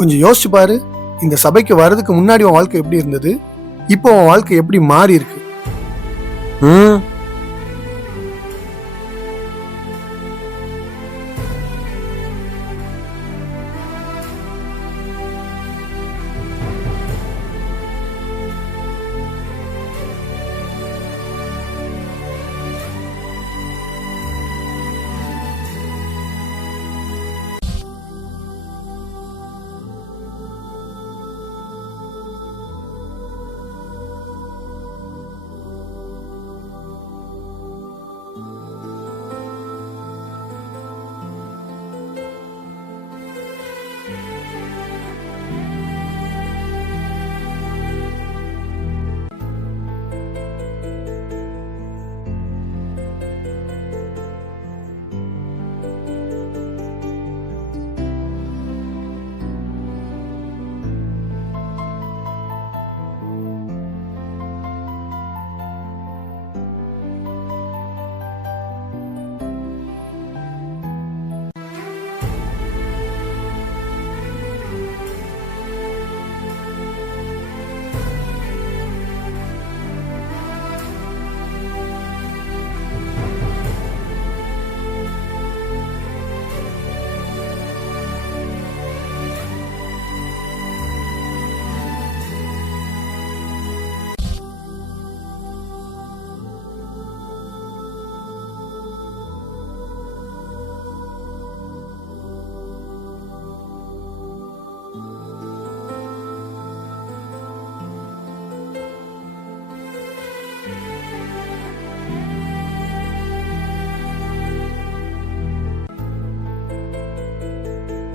கொஞ்சம் யோசிச்சு பாரு. இந்த சபைக்கு வர்றதுக்கு முன்னாடி உன் வாழ்க்கை எப்படி இருந்தது, இப்போ உன் வாழ்க்கை எப்படி மாறி இருக்கு.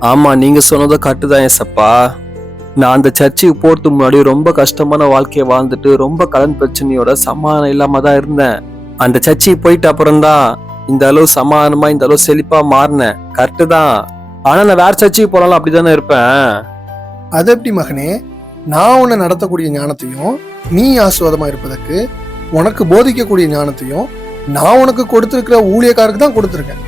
ஆமா, நீங்க சொன்னதை கட்டுதான் ஏசப்பா. நான் அந்த சர்ச்சுக்கு போறதுக்கு முன்னாடி ரொம்ப கஷ்டமான வாழ்க்கையை வாழ்ந்துட்டு ரொம்ப கடன் பிரச்சனையோட சமாதானம் இல்லாம தான் இருந்தேன். அந்த சர்ச்சுக்கு போயிட்டு அப்புறம்தான் இந்த அளவு சமாதானமா இந்த அளவு செழிப்பா மாறினேன். கரெக்டு தான். ஆனா நான் வேற சர்ச்சுக்கு போனாலும் அப்படித்தானே இருப்பேன். அது எப்படி மகனே? நான் உன்னை நடத்தக்கூடிய ஞானத்தையும் நீ ஆசுவாதமா இருப்பதற்கு உனக்கு போதிக்கக்கூடிய ஞானத்தையும் நான் உனக்கு கொடுத்திருக்கிற ஊழியக்காரருக்கு தான் கொடுத்திருக்கேன்.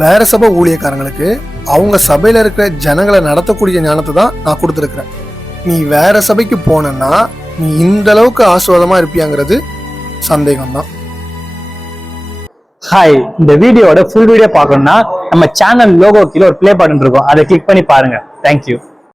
வேற சபை ஊழியக்காரங்களுக்கு அவங்க சபையில இருக்கிற ஜனங்களை நடத்தக்கூடிய ஞானத்தை தான் நான் கொடுத்துருக்கிறேன். நீ வேற சபைக்கு போனா நீ இந்த அளவுக்கு ஆசுவாதமா இருப்பியாங்கிறது சந்தேகம்தான். ஹாய், இந்த வீடியோட ஃபுல் வீடியோ பார்க்கணும்னா நம்ம சேனல் லோகோ கீழே ஒரு ப்ளே பட்டன் இருக்கும், அதை கிளிக் பண்ணி பாருங்க. தேங்க்யூ.